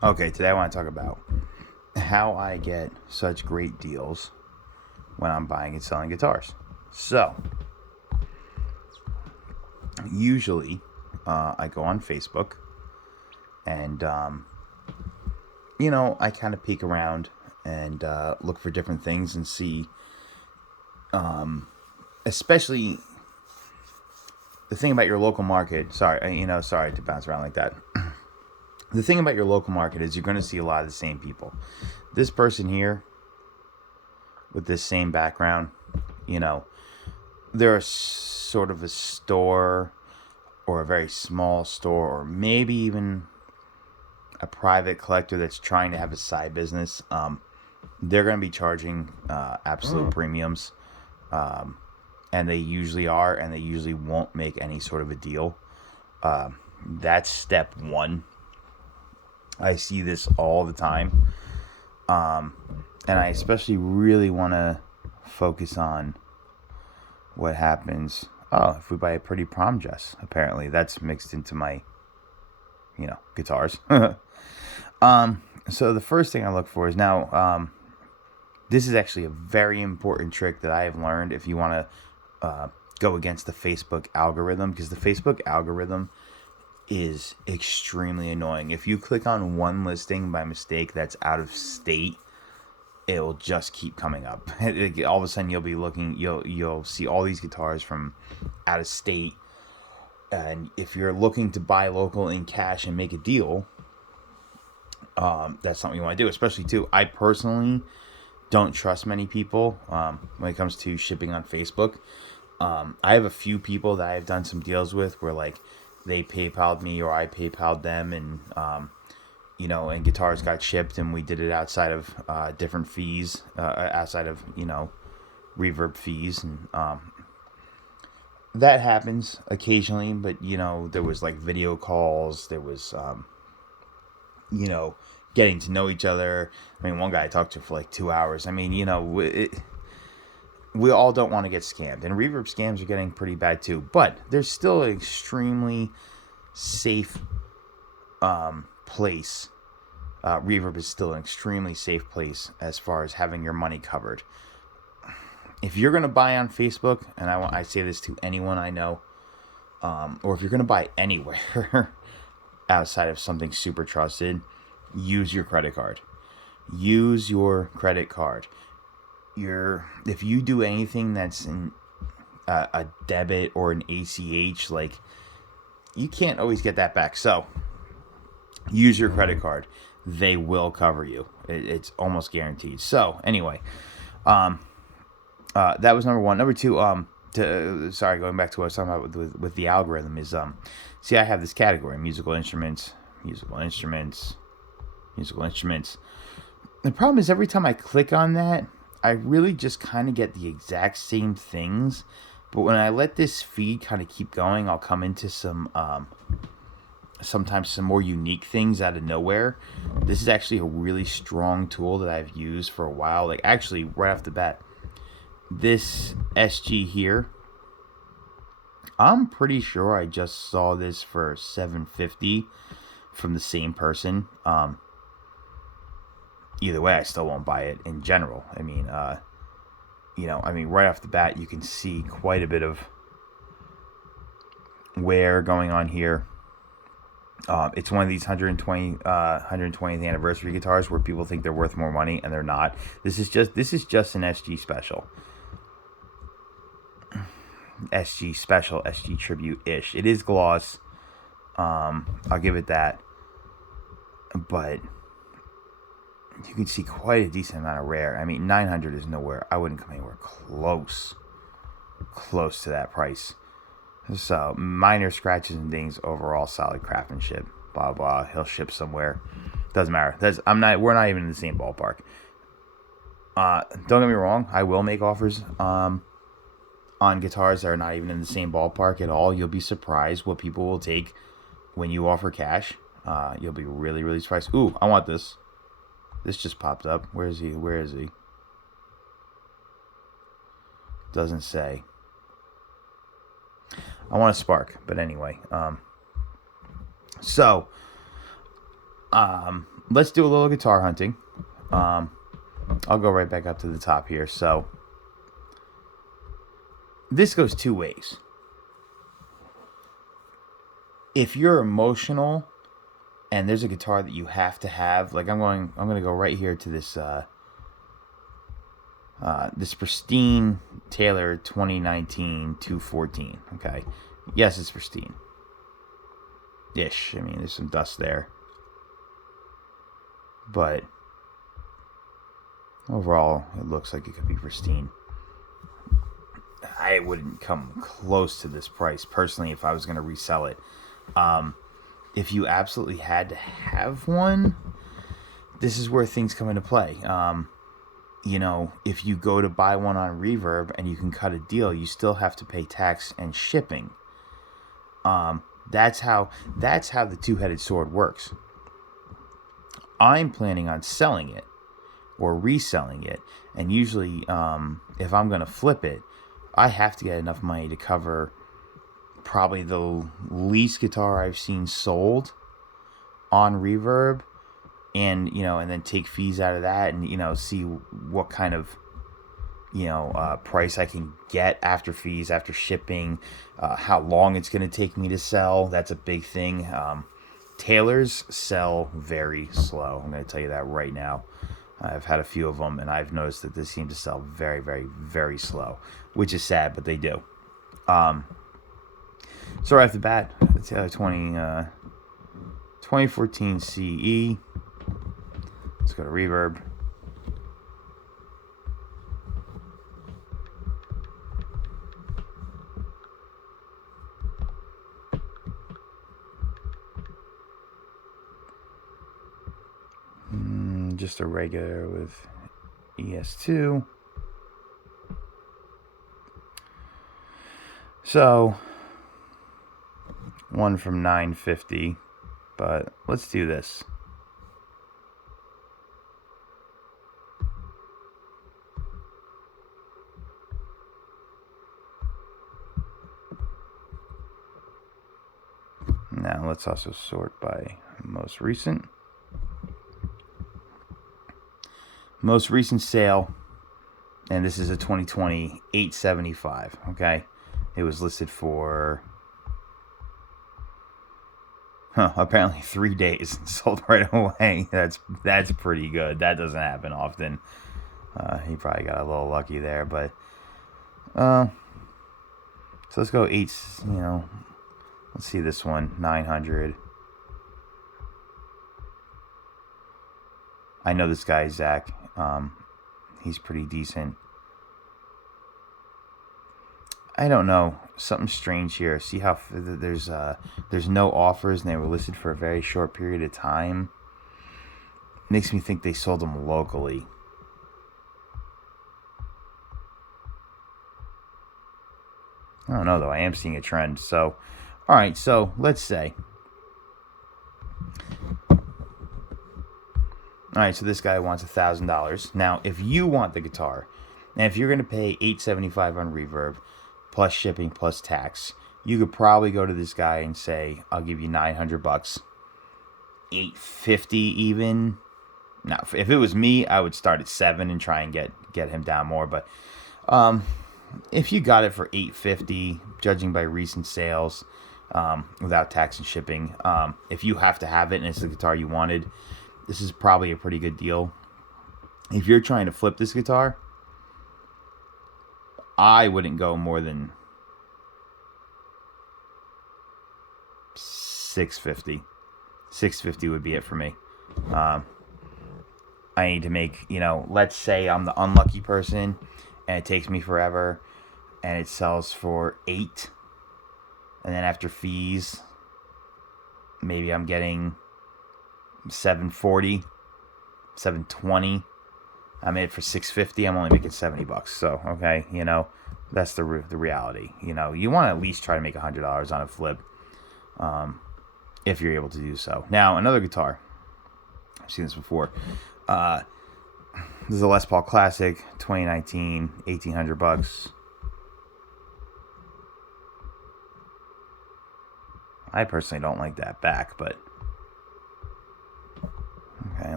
Okay, today I want to talk about how I get such great deals when I'm buying and selling guitars. So, usually, I go on Facebook and, I kind of peek around and look for different things and see, especially the thing about your local market. Sorry to bounce around like that. The thing about your local market is you're going to see a lot of the same people. This person here with this same background, you know, they're sort of a store or a very small store or maybe even a private collector that's trying to have a side business. They're going to be charging absolute premiums, and they usually are, and they usually won't make any sort of a deal. That's step one. I see this all the time, and I especially really want to focus on what happens. Oh, if we buy a pretty prom dress, apparently that's mixed into my, guitars. So the first thing I look for is now, this is actually a very important trick that I have learned if you want to go against the Facebook algorithm, because the Facebook algorithm is extremely annoying. If you click on one listing by mistake that's out of state, it will just keep coming up. All of a sudden, you'll be looking. You'll see all these guitars from out of state, and if you're looking to buy local in cash and make a deal, that's something you want to do. Especially too, I personally don't trust many people when it comes to shipping on Facebook. I have a few people that I've done some deals with where like they PayPal'd me or I PayPal'd them, and and guitars got shipped, and we did it outside of different fees, outside of reverb fees, and that happens occasionally. But there was like video calls, there was getting to know each other. I mean, one guy I talked to for like 2 hours. I mean, we all don't want to get scammed, and reverb scams are getting pretty bad too. But there's still an extremely safe place. Reverb is still an extremely safe place as far as having your money covered. If you're gonna buy on Facebook, and I say this to anyone I know, or if you're gonna buy anywhere outside of something super trusted, use your credit card. Use your credit card. If you do anything that's in a debit or an ACH, like you can't always get that back. So use your credit card. They will cover you. It's almost guaranteed. So anyway, that was number one. Number two, going back to what I was talking about with the algorithm is, see, I have this category: musical instruments, musical instruments, musical instruments. The problem is every time I click on that, I really just kind of get the exact same things. But when I let this feed kind of keep going, I'll come into sometimes some more unique things out of nowhere. This is actually a really strong tool that I've used for a while. Like, actually, right off the bat, this SG here, I'm pretty sure I just saw this for $750 from the same person. Either way, I still won't buy it in general. I mean, right off the bat, you can see quite a bit of wear going on here. It's one of these 120th anniversary guitars where people think they're worth more money and they're not. This is just an SG special. SG special, SG tribute-ish. It is gloss. I'll give it that. But you can see quite a decent amount of wear. I mean, 900 is nowhere. I wouldn't come anywhere close to that price. So minor scratches and dings, overall solid craftsmanship. Blah blah. He'll ship somewhere. Doesn't matter. We're not even in the same ballpark. Don't get me wrong. I will make offers on guitars that are not even in the same ballpark at all. You'll be surprised what people will take when you offer cash. You'll be really, really surprised. Ooh, I want this. This just popped up. Where is he? Doesn't say. I want a Spark, but anyway. So Let's do a little guitar hunting. I'll go right back up to the top here. So this goes two ways. If you're emotional and there's a guitar that you have to have, like I'm going to go right here to this this pristine Taylor 2019 214. Okay, yes, it's pristine ish. I mean, there's some dust there, but overall it looks like it could be pristine. I wouldn't come close to this price personally if I was going to resell it. If you absolutely had to have one, this is where things come into play. You know, if you go to buy one on Reverb and you can cut a deal, you still have to pay tax and shipping. That's how the two-headed sword works. I'm planning on selling it or reselling it, and usually, if I'm going to flip it, I have to get enough money to cover probably the least guitar I've seen sold on Reverb, and and then take fees out of that, and see what kind of price I can get after fees, after shipping, how long it's going to take me to sell. That's a big thing. Taylors sell very slow. I'm going to tell you that right now. I've had a few of them, and I've noticed that they seem to sell very, very, very slow, which is sad, but they do. So right off the bat, the Taylor 2014 CE. Let's go to Reverb. Just a regular with ES2. So one from 950, but let's do this. Now let's also sort by most recent. Most recent sale, and this is a 2020 $875. Okay, it was listed for apparently 3 days and sold right away. That's pretty good. That doesn't happen often. He probably got a little lucky there, but so let's go 8. Let's see this one, 900. I know this guy, Zach. He's pretty decent. I don't know, something strange here. See how there's no offers and they were listed for a very short period of time. Makes me think they sold them locally. I don't know though. I am seeing a trend. So, all right. So let's say. All right, so this guy wants $1,000. Now, if you want the guitar, and if you're going to pay $875 on Reverb, plus shipping, plus tax, you could probably go to this guy and say, "I'll give you $900, $850 even." Now, if it was me, I would start at $7 and try and get him down more. But if you got it for $850, judging by recent sales, without tax and shipping, if you have to have it and it's the guitar you wanted, this is probably a pretty good deal. If you're trying to flip this guitar, I wouldn't go more than $650. $650 would be it for me. I need to make, let's say I'm the unlucky person and it takes me forever and it sells for $8. And then after fees, maybe I'm getting $740, $720. I made it for $650. I'm only making $70. So okay, that's the reality. You want to at least try to make $100 on a flip, if you're able to do so. Now another guitar. I've seen this before. This is a Les Paul Classic, 2019, $1,800. I personally don't like that back, but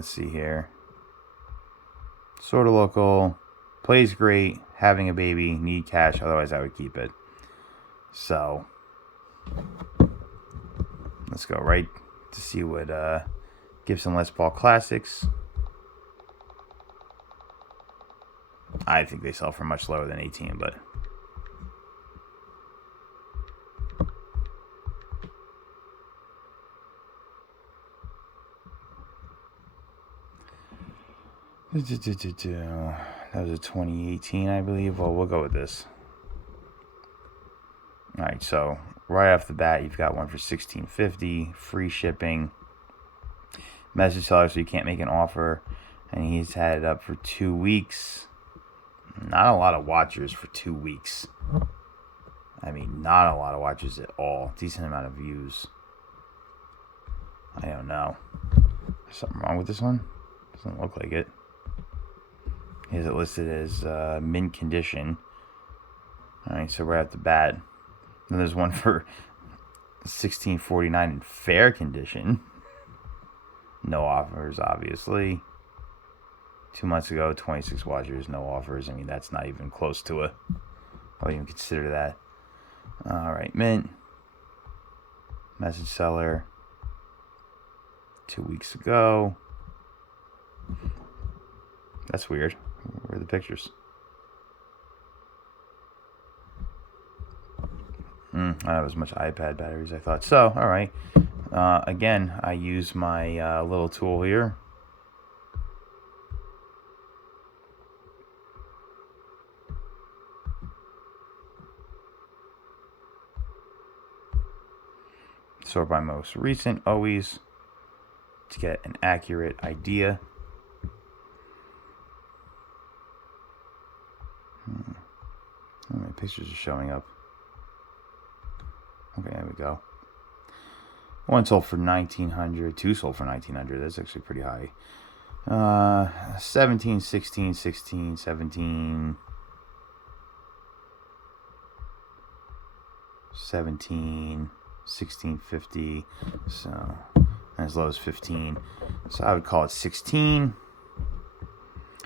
let's see here. Sort of local, plays great, having a baby, need cash, otherwise I would keep it. So, let's go right to see what Gibson Les Paul Classics. I think they sell for much lower than 18, but... That was a 2018, I believe. Well, we'll go with this. Alright, so right off the bat, you've got one for $16.50, free shipping. Message seller, so you can't make an offer. And he's had it up for 2 weeks. Not a lot of watchers for 2 weeks. I mean, not a lot of watchers at all. Decent amount of views. I don't know. There's something wrong with this one? Doesn't look like it. He has it listed as mint condition. Alright, so right off the bat. Then there's one for $16.49 in fair condition. No offers, obviously. 2 months ago, 26 watchers, no offers. I mean, that's not even close to a... I wouldn't even consider that. Alright, mint. Message seller. 2 weeks ago. That's weird. Where are the pictures? I don't have as much iPad battery as I thought. So, alright. Again, I use my little tool here. Sort by most recent, always, to get an accurate idea. How many pictures are showing up? Okay, there we go. One sold for $1,900. Two sold for $1,900. That's actually pretty high. 17, 16, 16, 17, 17, 16.50. So as low as 15. So I would call it 16.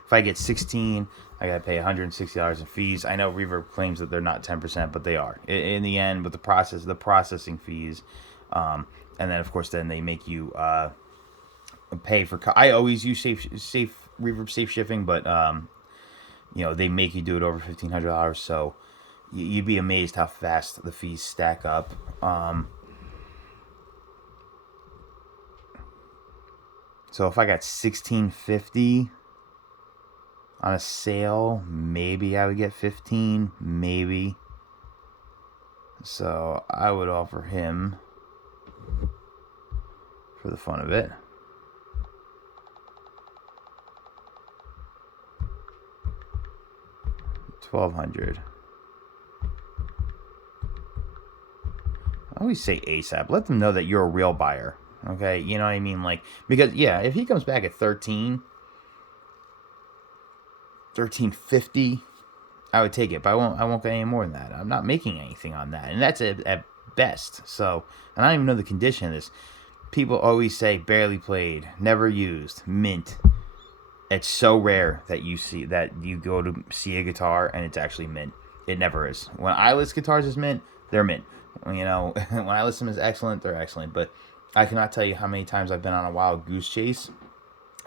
If I get 16, I gotta pay $160 in fees. I know Reverb claims that they're not 10%, but they are. In the end, with the processing fees, and then of course, then they make you pay for. I always use Reverb safe shipping, but you know, they make you do it over $1,500. So you'd be amazed how fast the fees stack up. So if I got $16.50 on a sale, maybe I would get 15, maybe. So I would offer him, for the fun of it, $1,200. I always say ASAP. Let them know that you're a real buyer. Okay, you know what I mean? Like, because yeah, if he comes back at 13.50, I would take it, but I won't get any more than that. I'm not making anything on that, and that's at best. So, and I don't even know the condition of this. People always say barely played, never used, mint. It's so rare that you go to see a guitar and it's actually mint. It never is. When I list guitars as mint, they're mint. You know, when I list them as excellent, they're excellent. But I cannot tell you how many times I've been on a wild goose chase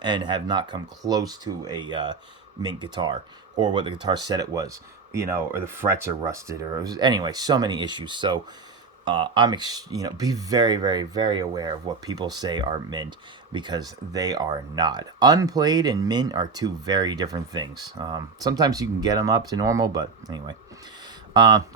and have not come close to a mint guitar, or what the guitar said it was, you know, or the frets are rusted, or anyway, so many issues. So be very, very, very aware of what people say are mint, because they are not. Unplayed and mint are two very different things. Sometimes you can get them up to normal, but anyway,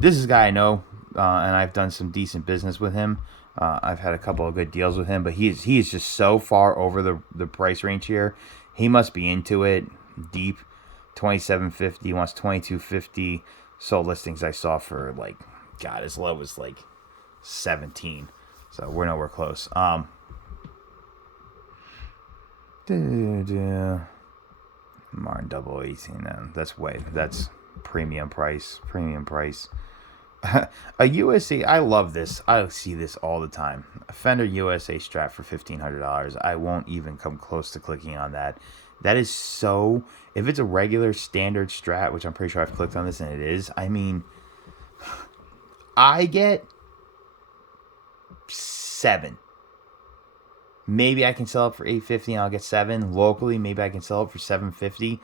this is a guy I know, and I've done some decent business with him. I've had a couple of good deals with him, but he is just so far over the price range here. He must be into it deep. $27.50. He wants $22.50. Sold listings I saw for, like, God, as low as like 17. So we're nowhere close. Martin 018. That's premium price. A USA, I love this. I see this all the time. A Fender USA Strat for $1,500. I won't even come close to clicking on that. That is so. If it's a regular standard Strat, which I'm pretty sure I've clicked on this and it is, I mean, I get 7. Maybe I can sell it for $850 and I'll get 7 locally. Maybe I can sell it for $750.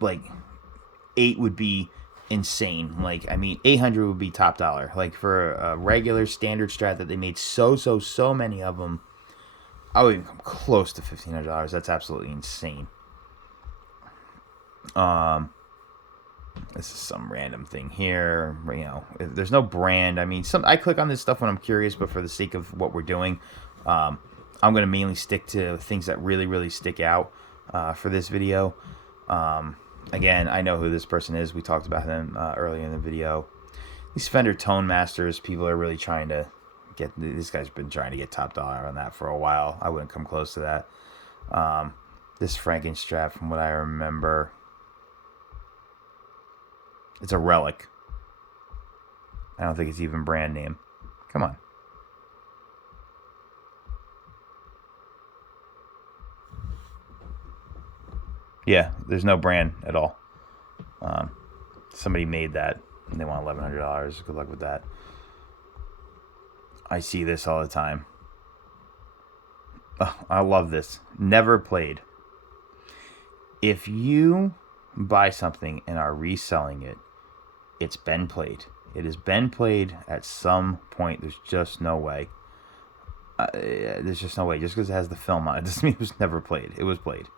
Like 8 would be insane. Like, I mean, 800 would be top dollar. Like, for a regular standard Strat that they made so many of them, I wouldn't come close to $1,500. That's absolutely insane. This is some random thing here. You know, if there's no brand. I mean, I click on this stuff when I'm curious, but for the sake of what we're doing, I'm going to mainly stick to things that really stick out for this video. Again, I know who this person is. We talked about him earlier in the video. These Fender Tone Masters, people are really trying to get. This guy's been trying to get top dollar on that for a while. I wouldn't come close to that. This Frankenstrat, from what I remember, it's a relic. I don't think it's even brand name. Come on. Yeah, there's no brand at all. Somebody made that and they want $1,100. Good luck with that. I see this all the time. Oh, I love this. Never played. If you buy something and are reselling it, it's been played. It has been played at some point. There's just no way. There's just no way. Just because it has the film on it doesn't mean it was never played. It was played.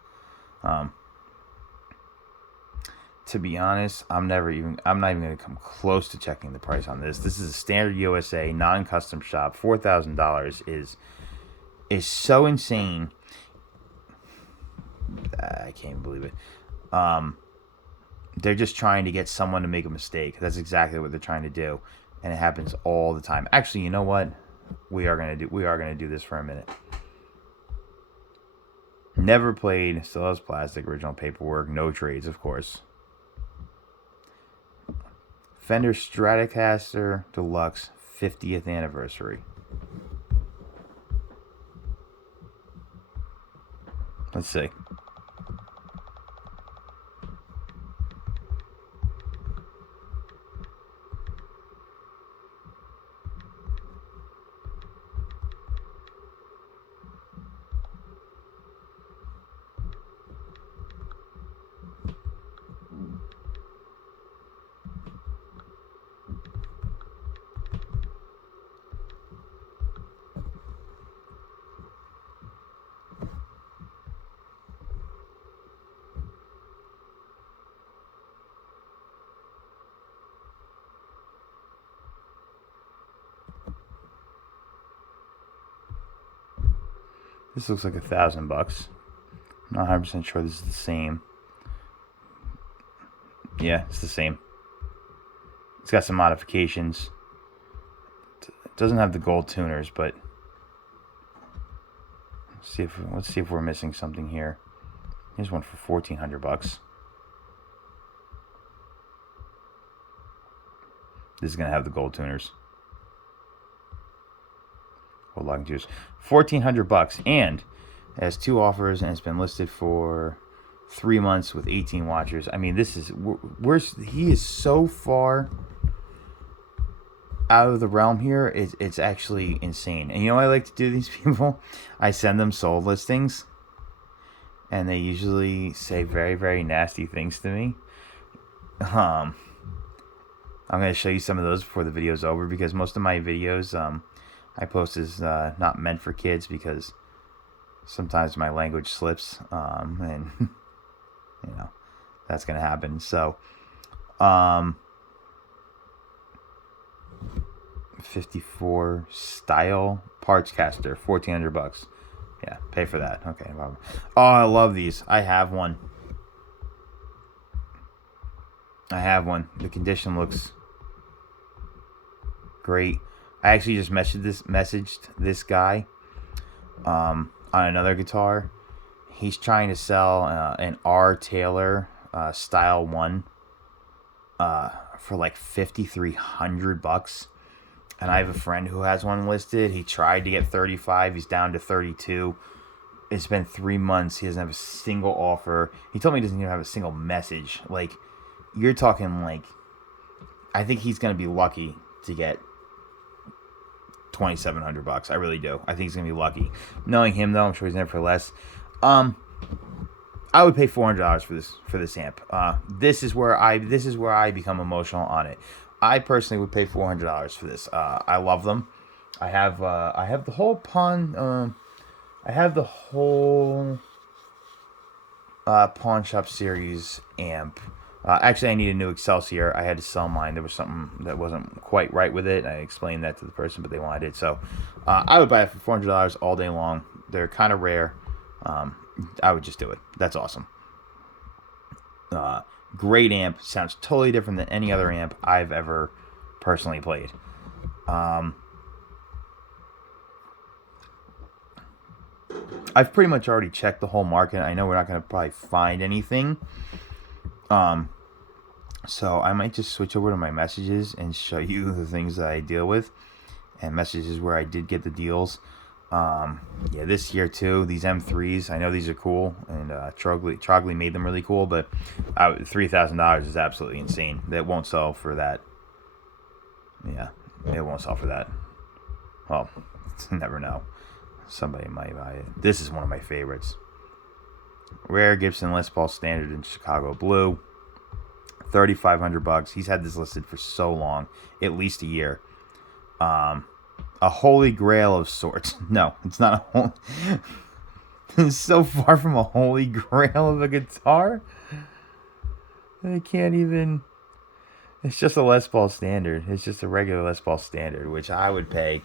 To be honest, I'm not even going to come close to checking the price on this. This is a standard USA non-custom shop. $4,000 is so insane. I can't believe it. They're just trying to get someone to make a mistake. That's exactly what they're trying to do, and it happens all the time. Actually, you know what? We are gonna do this for a minute. Never played. Still has plastic. Original paperwork. No trades, of course. Fender Stratocaster Deluxe 50th anniversary. Let's see. This looks like $1,000. I'm not 100% sure this is the same. Yeah, it's the same. It's got some modifications. It doesn't have the gold tuners, but let's see if we're missing something here. Here's one for $1,400. This is gonna have the gold tuners. What locking tuners? $1,400, and it has 2 offers, and it's been listed for 3 months with 18 watchers. I mean, this is he is so far out of the realm here. It's actually insane. And you know what I like to do to these people? I send them sold listings, and they usually say very nasty things to me. I'm going to show you some of those before the video's over, because most of my videos I post is not meant for kids, because sometimes my language slips, and you know, that's going to happen. So 54 style parts caster, $1,400. Yeah, pay for that. Okay. Oh, I love these. I have one. The condition looks great. I actually just messaged this guy on another guitar. He's trying to sell an R. Taylor Style 1 for like $5,300. And I have a friend who has one listed. He tried to get 35. He's down to 32. It's been 3 months. He doesn't have a single offer. He told me he doesn't even have a single message. Like, you're talking like, I think he's going to be lucky to get $2,700. I really do. I think he's going to be lucky. Knowing him, though, I'm sure he's in it for less. I would pay $400 for this amp. This is where I become emotional on it. I personally would pay $400 for this. I love them. I have the whole pawn shop series amp. Actually, I need a new Excelsior. I had to sell mine. There was something that wasn't quite right with it. I explained that to the person, but they wanted it. So I would buy it for $400 all day long. They're kind of rare. I would just do it. That's awesome. Great amp. Sounds totally different than any other amp I've ever personally played. I've pretty much already checked the whole market. I know we're not going to probably find anything. So I might just switch over to my messages and show you the things that I deal with, and messages where I did get the deals. Yeah, this year too, these M3s, I know these are cool, and Trogly made them really cool, but $3,000 is absolutely insane. That won't sell for that. Yeah, it won't sell for that. Well, never know. Somebody might buy it. This is one of my favorites. Rare Gibson Les Paul Standard in Chicago Blue. $3,500. He's had this listed for so long, at least a year. A holy grail of sorts. No, it's not a it's so far from a holy grail of a guitar. I can't even. It's just a Les Paul Standard. It's just a regular Les Paul Standard, which I would pay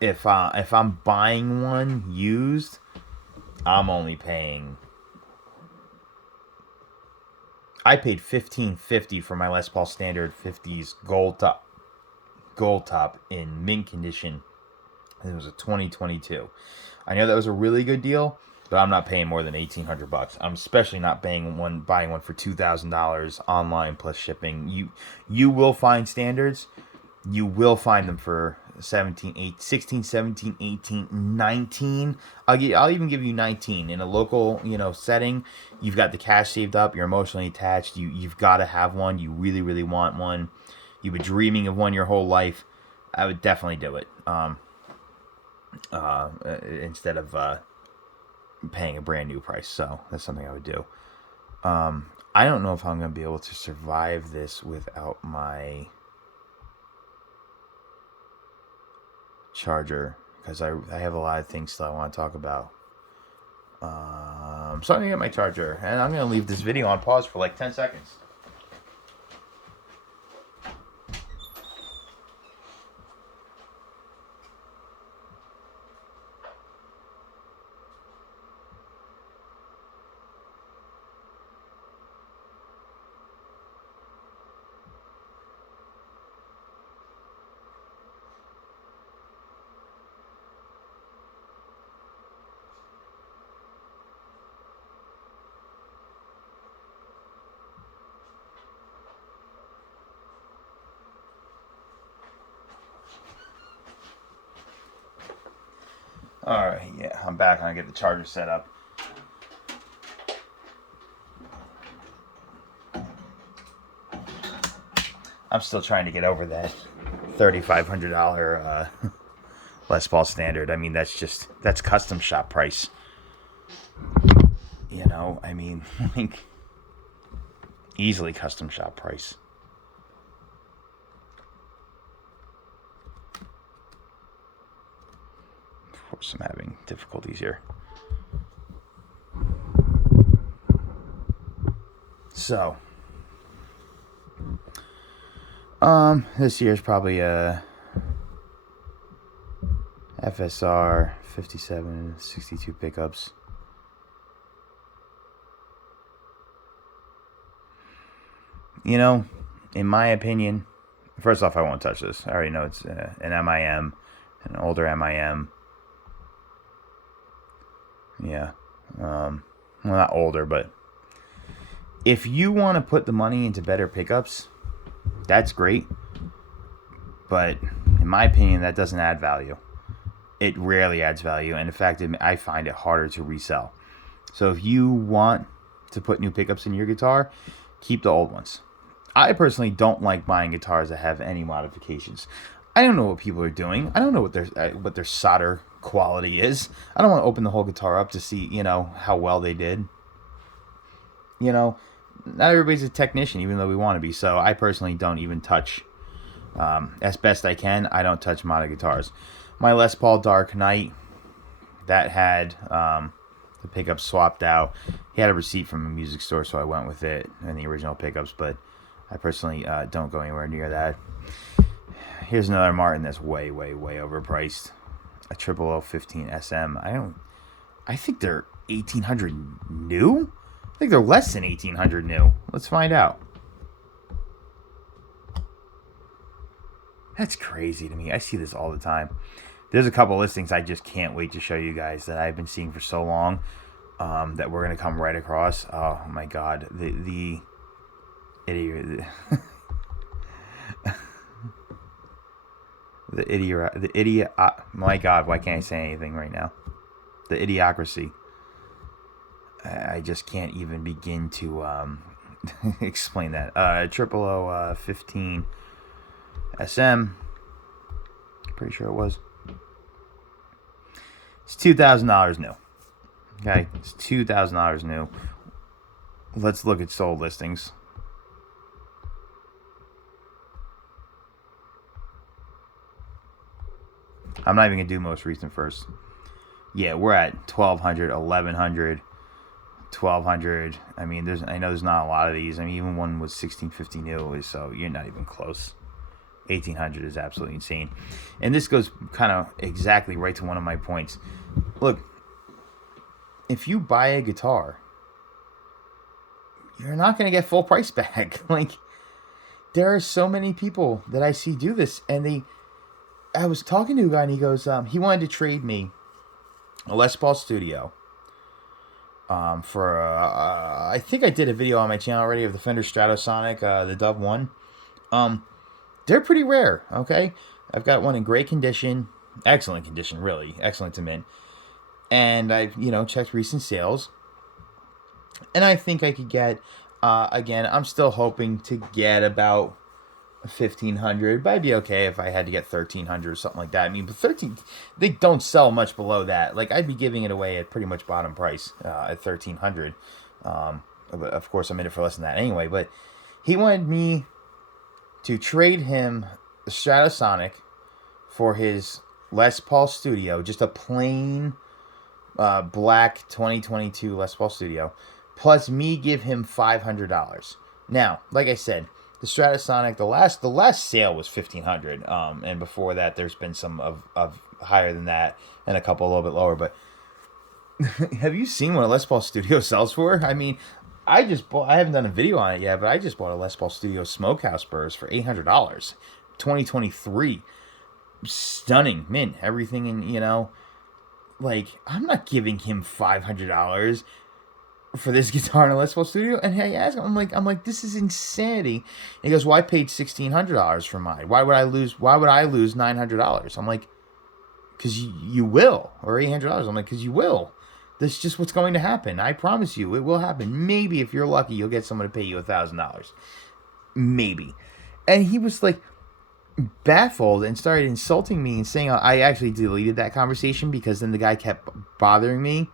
if I'm buying one used. I'm only paying. I paid $1,550 for my Les Paul Standard 50s gold top in mint condition. It was a 2022. I know that was a really good deal, but I'm not paying more than $1,800. I'm especially not buying one for $2,000 online plus shipping. You will find standards. You will find them for 16, 17, 18, 19. I'll even give you 19 in a local, setting. You've got the cash saved up. You're emotionally attached. You've got to have one. You really, really want one. You've been dreaming of one your whole life. I would definitely do it. Instead of paying a brand new price. So that's something I would do. I don't know if I'm going to be able to survive this without my charger, because I have a lot of things still I want to talk about. So I'm going to get my charger, and I'm going to leave this video on pause for like 10 seconds. Alright, yeah, I'm back. I'm going to get the charger set up. I'm still trying to get over that $3,500 Les Paul Standard. I mean, that's custom shop price. I mean, like, easily custom shop price. Of course, I'm having difficulties here. So, this year's probably a FSR 57, 62 pickups. In my opinion, first off, I won't touch this. I already know it's an MIM, an older MIM. Yeah. Well, not older, but if you want to put the money into better pickups, That's great. But in my opinion, that doesn't add value. It rarely adds value. And in fact, I find it harder to resell. So if you want to put new pickups in your guitar, keep the old ones. I personally don't like buying guitars that have any modifications. I don't know what people are doing. I don't know what their solder quality is. I don't want to open the whole guitar up to see, how well they did. Not everybody's a technician, even though we want to be. So I personally don't even touch, as best I can, I don't touch modded guitars. My Les Paul Dark Knight, that had the pickups swapped out. He had a receipt from a music store, so I went with it and the original pickups, but I personally don't go anywhere near that. Here's another Martin that's way, way, way overpriced. A 0015 SM. I think they're 1800 new? I think they're less than 1800 new. Let's find out. That's crazy to me. I see this all the time. There's a couple listings I just can't wait to show you guys that I've been seeing for so long, that we're going to come right across. Oh my God. The idiot. The idiot. My God, why can't I say anything right now? The idiocracy. I just can't even begin to explain that. 0015 SM. Pretty sure it was. It's $2,000 new. Okay, it's $2,000 new. Let's look at sold listings. I'm not even gonna do most recent first. Yeah, we're at 1,200, 1,100, 1,200. I mean, I know there's not a lot of these. I mean, even one was 1650 new, so you're not even close. 1,800 is absolutely insane. And this goes kind of exactly right to one of my points. Look, if you buy a guitar, you're not going to get full price back. Like, there are so many people that I see do this, and I was talking to a guy, and he goes, he wanted to trade me a Les Paul Studio for, I think I did a video on my channel already of the Fender Stratosonic, the Dove 1. They're pretty rare, okay? I've got one in great condition, excellent condition, really, excellent to mint. And I've, checked recent sales. And I think I could get, again, I'm still hoping to get about 1,500, but I'd be okay if I had to get 1,300 or something like that. I mean, but 13, they don't sell much below that. Like, I'd be giving it away at pretty much bottom price at 1,300. Of course, I'm in it for less than that anyway, but he wanted me to trade him the Stratosonic for his Les Paul Studio, just a plain black 2022 Les Paul Studio, plus me give him $500. Now, like I said, the Stratosonic, the last sale was $1,500, and before that, there's been some of higher than that, and a couple a little bit lower. But have you seen what a Les Paul Studio sells for? I mean, I haven't done a video on it yet, but I just bought a Les Paul Studio Smokehouse Burrs for $800, 2023, stunning mint, everything, and like, I'm not giving him $500 for this guitar in a Les Paul Studio. And I ask him, I'm like, this is insanity. And he goes, well, I paid $1,600 for mine. Why would I lose $900? I'm like, because you will. Or $800. I'm like, because you will. That's just what's going to happen. I promise you, it will happen. Maybe if you're lucky, you'll get someone to pay you $1,000. Maybe. And he was like baffled and started insulting me and saying, I actually deleted that conversation because then the guy kept bothering me.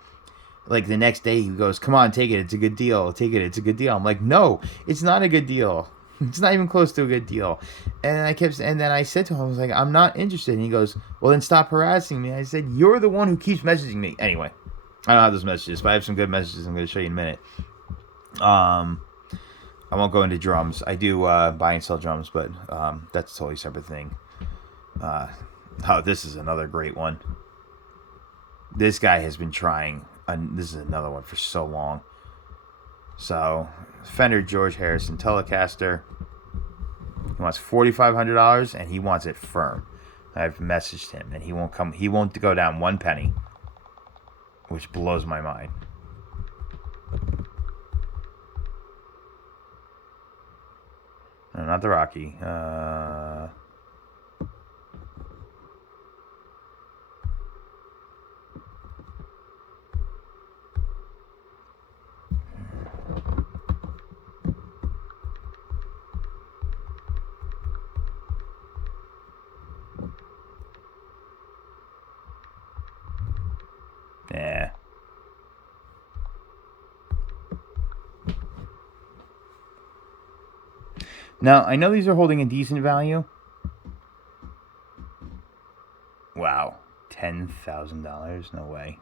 Like, the next day, he goes, come on, take it. It's a good deal. Take it. It's a good deal. I'm like, no, it's not a good deal. It's not even close to a good deal. And then I said to him, I was like, I'm not interested. And he goes, well, then stop harassing me. I said, you're the one who keeps messaging me. Anyway, I don't have those messages, but I have some good messages I'm going to show you in a minute. I won't go into drums. I do buy and sell drums, but that's a totally separate thing. This is another great one. This guy has been trying... this is another one for so long. So, Fender George Harrison Telecaster. He wants $4,500 and he wants it firm. I've messaged him and he won't come. He won't go down one penny, which blows my mind. No, not the Rocky. Yeah. Now, I know these are holding a decent value. Wow. $10,000? No way.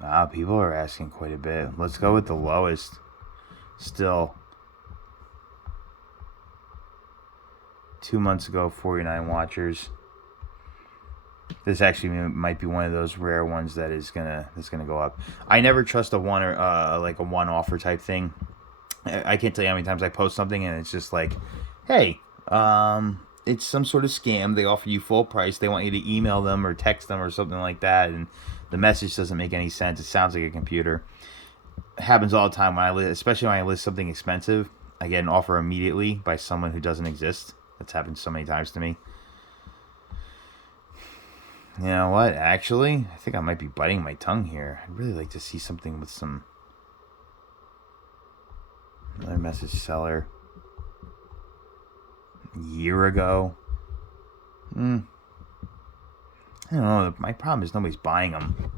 Wow, people are asking quite a bit. Let's go with the lowest. Still. 2 months ago, 49 watchers. This actually might be one of those rare ones that is gonna go up. I never trust a one or like a one offer type thing. I can't tell you how many times I post something and it's just like, hey, it's some sort of scam. They offer you full price. They want you to email them or text them or something like that, and the message doesn't make any sense. It sounds like a computer. It happens all the time when I list, especially when I list something expensive. I get an offer immediately by someone who doesn't exist. That's happened so many times to me. You know what? Actually, I think I might be biting my tongue here. I'd really like to see something with some... Another message seller. A year ago. I don't know. My problem is nobody's buying them.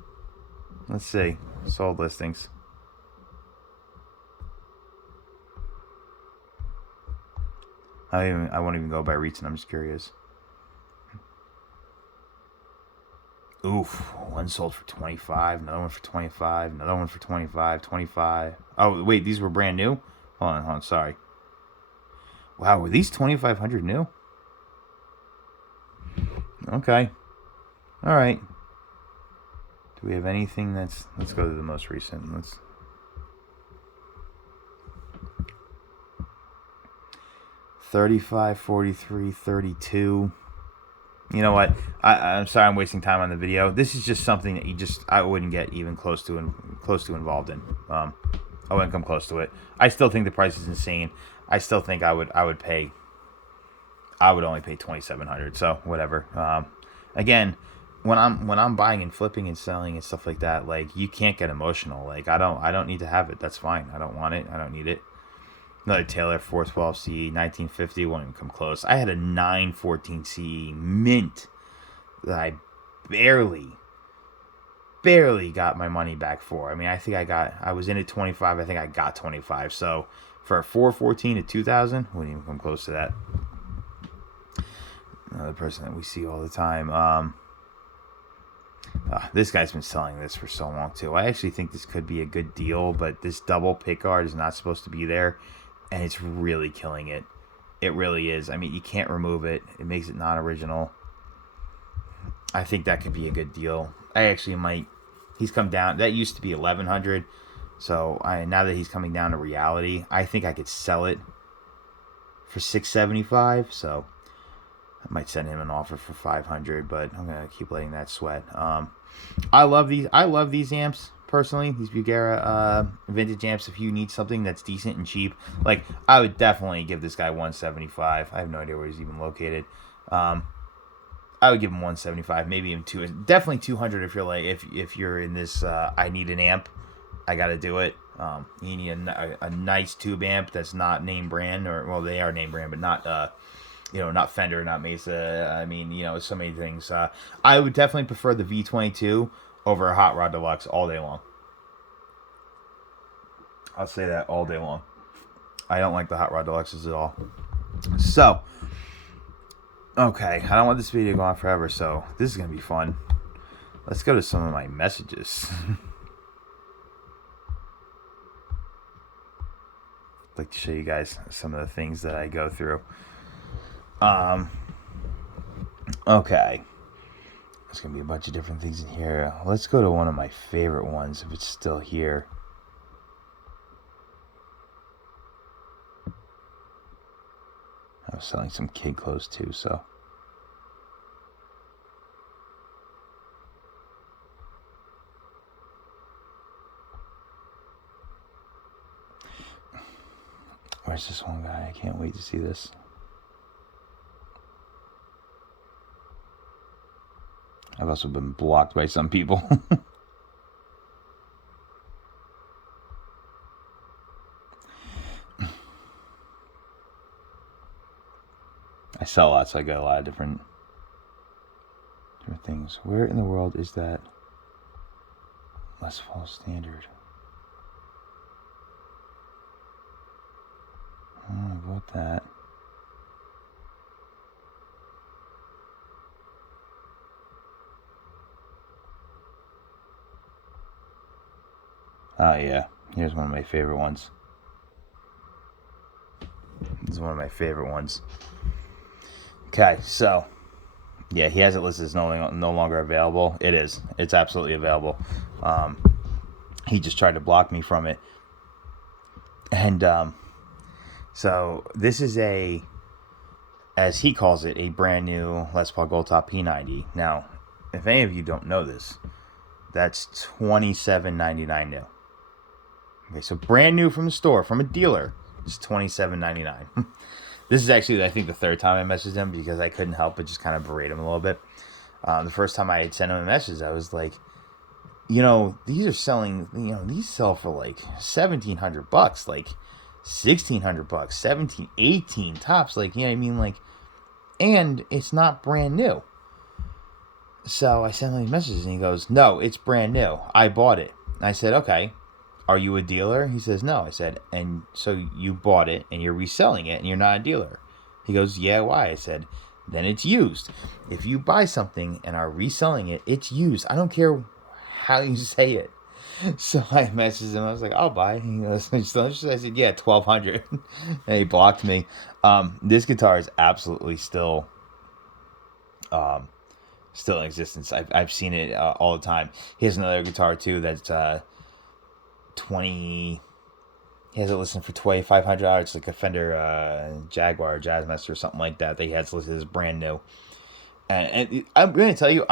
Let's see. Sold listings. I won't even go by REITs, and I'm just curious. Oof. One sold for 25, another one for 25, another one for 25, 25. Oh, wait, these were brand new? Hold on, sorry. Wow, were these 2,500 new? Okay. All right. Do we have anything that's... Let's go to the most recent. Let's... 35, 43, 32. You know what? I'm sorry I'm wasting time on the video. This is just something that I wouldn't get even close to involved in. I wouldn't come close to it. I still think the price is insane. I still think I would only pay $2,700. So whatever. Again, when I'm buying and flipping and selling and stuff like that, like, you can't get emotional. Like, I don't need to have it. That's fine. I don't want it. I don't need it. Another Taylor 412C 1950 won't even come close. I had a 914C mint that I barely got my money back for. I mean, I was in at 25. I think I got 25. So for a 414 to 2000, wouldn't even come close to that. Another person that we see all the time. This guy's been selling this for so long too. I actually think this could be a good deal, but this double pick guard is not supposed to be there, and it's really killing it. It really is. I mean, you can't remove it. It makes it non-original. I think that could be a good deal. I actually might. He's come down. That used to be 1,100. So now that he's coming down to reality, I think I could sell it for $675. So I might send him an offer for $500, but I'm gonna keep letting that sweat. I love these amps personally. These Bugera vintage amps. If you need something that's decent and cheap, like, I would definitely give this guy $175. I have no idea where he's even located. I would give him $175, maybe even definitely $200 if you're like if you're in this. I need an amp. I got to do it. You need a nice tube amp that's not name brand, or, well, they are name brand, but not not Fender, not Mesa. I mean, so many things. I would definitely prefer the V22 over a Hot Rod Deluxe all day long. I'll say that all day long. I don't like the Hot Rod Deluxes at all. So, okay, I don't want this video to go on forever, so this is going to be fun. Let's go to some of my messages. I'd like to show you guys some of the things that I go through. Okay. There's going to be a bunch of different things in here. Let's go to one of my favorite ones, if it's still here. I was selling some kid clothes too, so. There's this one guy. I can't wait to see this. I've also been blocked by some people. I sell a lot, so I got a lot of different things. Where in the world is that Les Paul Standard? Oh, I bought that. Oh, yeah. Here's one of my favorite ones. This is one of my favorite ones. Okay, so, yeah, he has it listed as no longer available. It is. It's absolutely available. He just tried to block me from it. And, so, this is as he calls it, a brand new Les Paul Gold Top P90. Now, if any of you don't know this, that's $27.99 new. Okay, so brand new from the store, from a dealer, it's $27.99. This is actually, I think, the third time I messaged him because I couldn't help but just kind of berate him a little bit. The first time I had sent him a message, I was like, these are selling, these sell for like $1,700, like $1,600, 17, 18 tops, like, you know what I mean? Like, and it's not brand new. So I sent him these messages and he goes, no, it's brand new. I bought it. I said, okay. Are you a dealer? He says, no. I said, and so you bought it and you're reselling it and you're not a dealer. He goes, yeah, why? I said, then it's used. If you buy something and are reselling it, it's used. I don't care how you say it. So I messaged him. I was like, I'll buy. He goes, I said, yeah, $1,200. And he blocked me. This guitar is absolutely still in existence. I've seen it all the time. He has another guitar too that's 20. He has it listed for $2,500. It's like a Fender Jaguar or Jazzmaster or something like that. He has listed as brand new. And I'm going to tell you,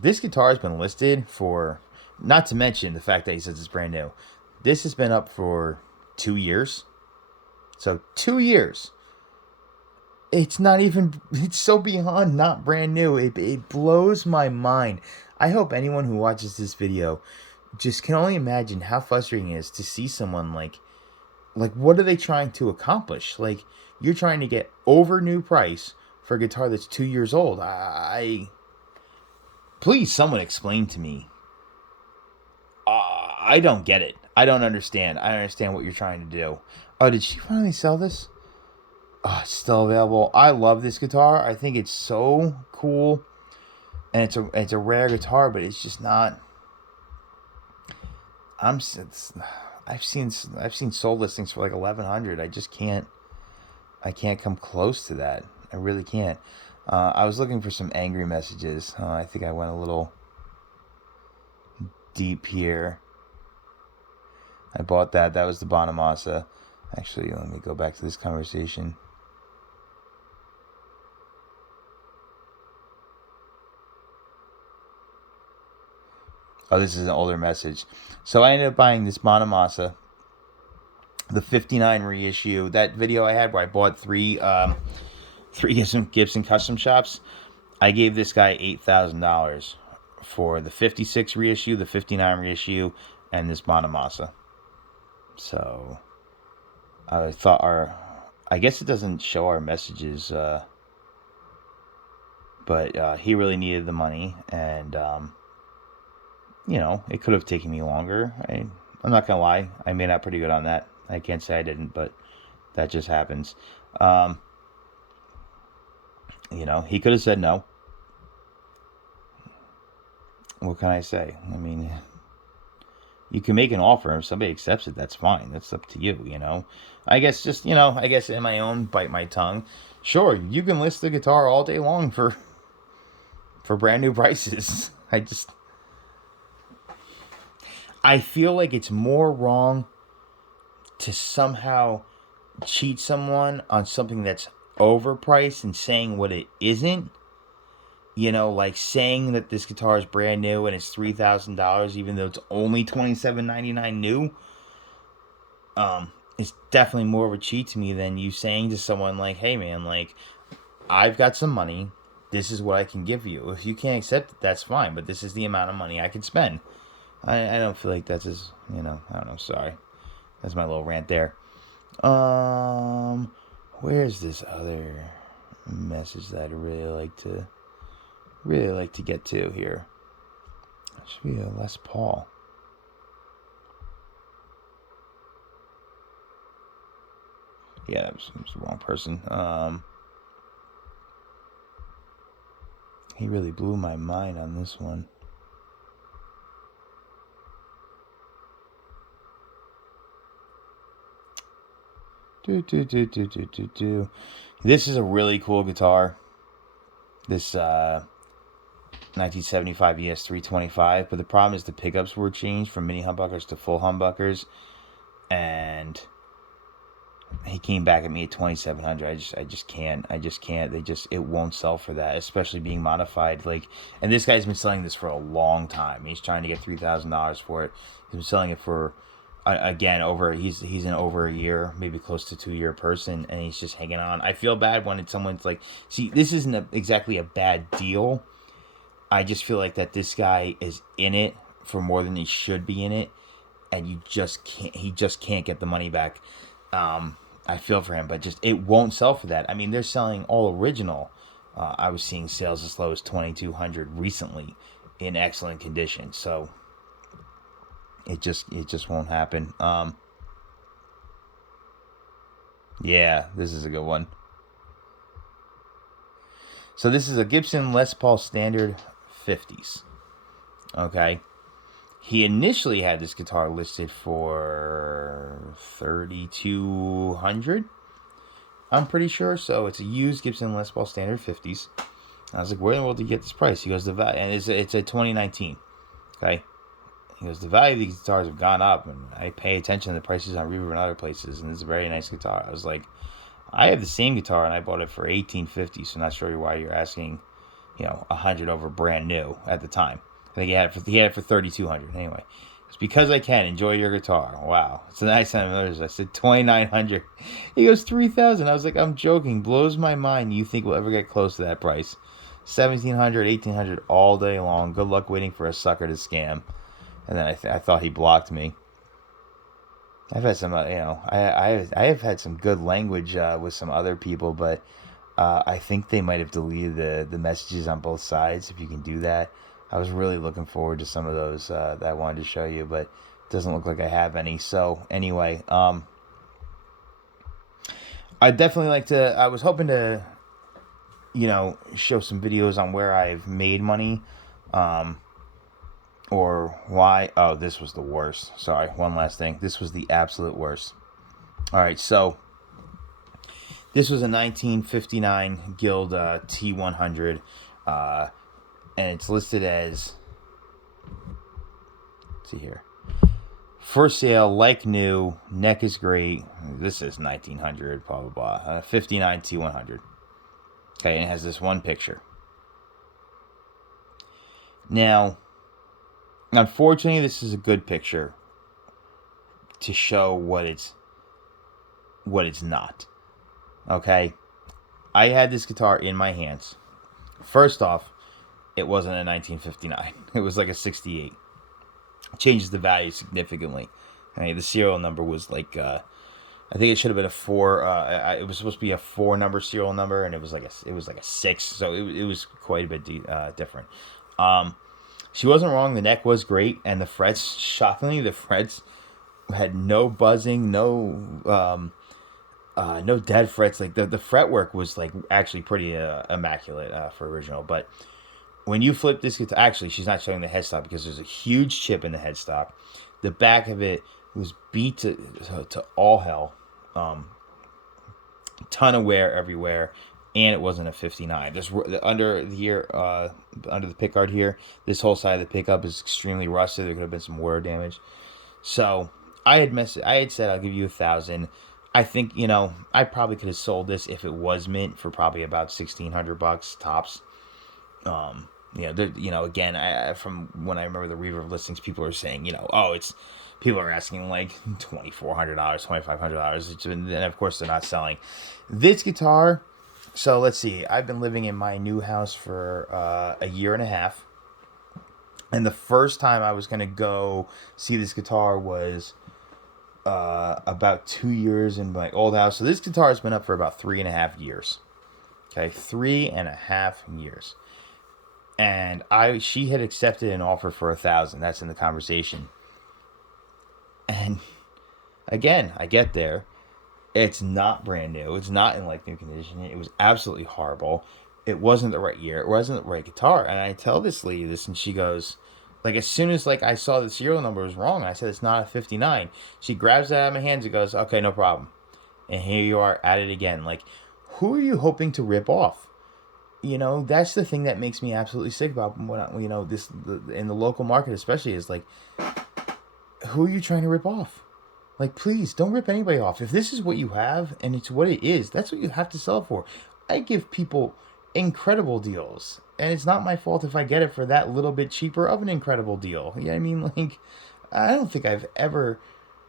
this guitar has been listed for, not to mention the fact that he says it's brand new. This has been up for 2 years. So 2 years. It's not even, it's so beyond not brand new. It blows my mind. I hope anyone who watches this video just can only imagine how frustrating it is to see someone like what are they trying to accomplish? Like, you're trying to get over new price for a guitar that's 2 years old. Please, someone explain to me. I don't get it. I don't understand. I don't understand what you're trying to do. Oh, did she finally sell this? Oh, it's still available. I love this guitar. I think it's so cool, and it's a rare guitar, but it's just not. I've seen sold listings for like 1,100. I just can't. I can't come close to that. I really can't. I was looking for some angry messages. I think I went a little deep here. I bought that. That was the Bonamassa. Actually, let me go back to this conversation. Oh, this is an older message. So I ended up buying this Bonamassa, the 59 reissue. That video I had where I bought three Gibson custom shops. I gave this guy $8,000 for the 56 reissue, the 59 reissue, and this Bonamassa. So I thought I guess it doesn't show our messages, but he really needed the money, and it could have taken me longer. I'm not gonna lie, I made out pretty good on that. I can't say I didn't, but that just happens. He could have said no. What can I say? I mean, you can make an offer. If somebody accepts it, that's fine. That's up to you, I guess in my own bite my tongue, sure, you can list the guitar all day long for brand new prices. I feel like it's more wrong to somehow cheat someone on something that's overpriced and saying what it isn't. Like saying that this guitar is brand new and it's $3,000 even though it's only $27.99 new. it's definitely more of a cheat to me than you saying to someone like, hey man, like, I've got some money. This is what I can give you. If you can't accept it, that's fine, but this is the amount of money I can spend. I don't feel like that's as, I don't know, sorry. That's my little rant there. Where's this other message that I'd really like to get to here? It should be a Les Paul. Yeah, that was the wrong person. He really blew my mind on this one. This is a really cool guitar. This 1975 ES 325, but the problem is the pickups were changed from mini humbuckers to full humbuckers, and he came back at me at 2,700. I just can't. It won't sell for that, especially being modified. Like, and this guy's been selling this for a long time. He's trying to get $3,000 for it. He's been selling it for, again, he's in over a year, maybe close to 2 year person, and he's just hanging on. I feel bad when someone's like, see, this isn't exactly a bad deal. I just feel like that this guy is in it for more than he should be in it, and he just can't get the money back. I feel for him, but just it won't sell for that. I mean, they're selling all original. I was seeing sales as low as 2,200 recently in excellent condition. So it just won't happen. Yeah, this is a good one. So this is a Gibson Les Paul Standard 50s. Okay. He initially had this guitar listed for $3,200. I'm pretty sure. So it's a used Gibson Les Paul Standard 50s. I was like, where in the world did you get this price? He goes, the value, and it's a 2019. Okay. He goes, the value of these guitars have gone up, and I pay attention to the prices on Reverb and other places, and this is a very nice guitar. I was like, I have the same guitar, and I bought it for $1,850. So I'm not sure why you're asking, $100 over brand new at the time. I think he had it for $3,200. Anyway, it's because I can enjoy your guitar. Wow, it's a nice time. I said $2,900. He goes $3,000. I was like, I'm joking. Blows my mind. You think we'll ever get close to that price? $1,700, $1,800 all day long. Good luck waiting for a sucker to scam. And then I thought he blocked me. I've had some, I have had some good language with some other people, but I think they might have deleted the messages on both sides. If you can do that. I was really looking forward to some of those that I wanted to show you, but it doesn't look like I have any. So anyway, I definitely like to. I was hoping to, show some videos on where I've made money, or why. Oh, this was the worst. Sorry, one last thing. This was the absolute worst. All right, so this was a 1959 Guild T100. And it's listed as, let's see here, for sale, like new, neck is great. This is 1900, blah, blah, blah. 59 T100. Okay, and it has this one picture. Now, unfortunately, this is a good picture to show what it's not. Okay? I had this guitar in my hands. First off, it wasn't a 1959. It was like a 68. It changes the value significantly. I mean, the serial number was like, I think it should have been a 4. It was supposed to be a 4-number serial number, and it was like a 6. So it was quite a bit different. She wasn't wrong. The neck was great, and the frets, shockingly, had no buzzing, no dead frets. Like the fretwork was like actually pretty immaculate for original, but when you flip this guitar, actually, she's not showing the headstock because there's a huge chip in the headstock. The back of it was beat to all hell. Ton of wear everywhere, and it wasn't a 59. This under the pickguard here, this whole side of the pickup is extremely rusted. There could have been some water damage. So I had said I'll give you $1,000. I think I probably could have sold this if it was mint for probably about $1,600 tops. Again, from when I remember the Reverb listings, people are saying, people are asking like $2,400, $2,500, and of course they're not selling this guitar. So let's see. I've been living in my new house for a year and a half, and the first time I was gonna go see this guitar was about 2 years in my old house. So this guitar has been up for about 3.5 years. Okay, 3.5 years. And she had accepted an offer for 1,000. That's in the conversation. And again, I get there. It's not brand new. It's not in like new condition. It was absolutely horrible. It wasn't the right year. It wasn't the right guitar. And I tell this lady this, and she goes, like, as soon as like I saw the serial number was wrong, I said it's not a 59. She grabs it out of my hands and goes, "Okay, no problem." And here you are at it again. Like, who are you hoping to rip off? That's the thing that makes me absolutely sick about in the local market, especially, is like, who are you trying to rip off? Like, please don't rip anybody off. If this is what you have and it's what it is, that's what you have to sell for. I give people incredible deals, and it's not my fault if I get it for that little bit cheaper of an incredible deal. You know what I mean? Like, I don't think I've ever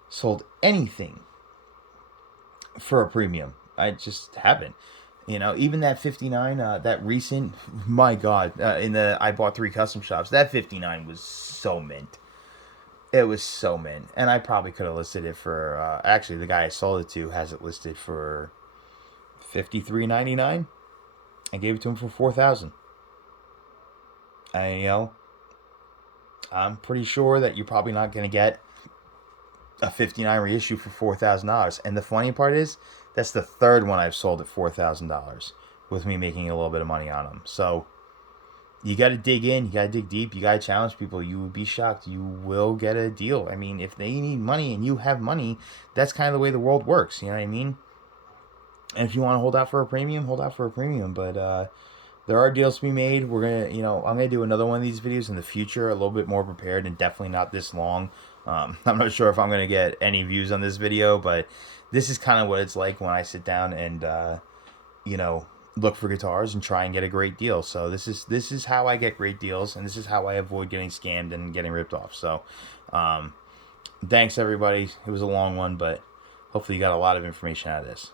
sold anything for a premium. I just haven't. Even that 59, that recent, my God, I bought 3 custom shops. That 59 was so mint. It was so mint. And I probably could have listed it for, actually, the guy I sold it to has it listed for $53.99. I gave it to him for $4,000. And, I'm pretty sure that you're probably not going to get a 59 reissue for $4,000. And the funny part is, that's the third one I've sold at $4,000 with me making a little bit of money on them. So you got to dig in. You got to dig deep. You got to challenge people. You will be shocked. You will get a deal. I mean, if they need money and you have money, that's kind of the way the world works. You know what I mean? And if you want to hold out for a premium, hold out for a premium. But there are deals to be made. We're going to, I'm going to do another one of these videos in the future, a little bit more prepared and definitely not this long. I'm not sure if I'm going to get any views on this video, but this is kind of what it's like when I sit down and, look for guitars and try and get a great deal. So this is how I get great deals, and this is how I avoid getting scammed and getting ripped off. So thanks, everybody. It was a long one, but hopefully you got a lot of information out of this.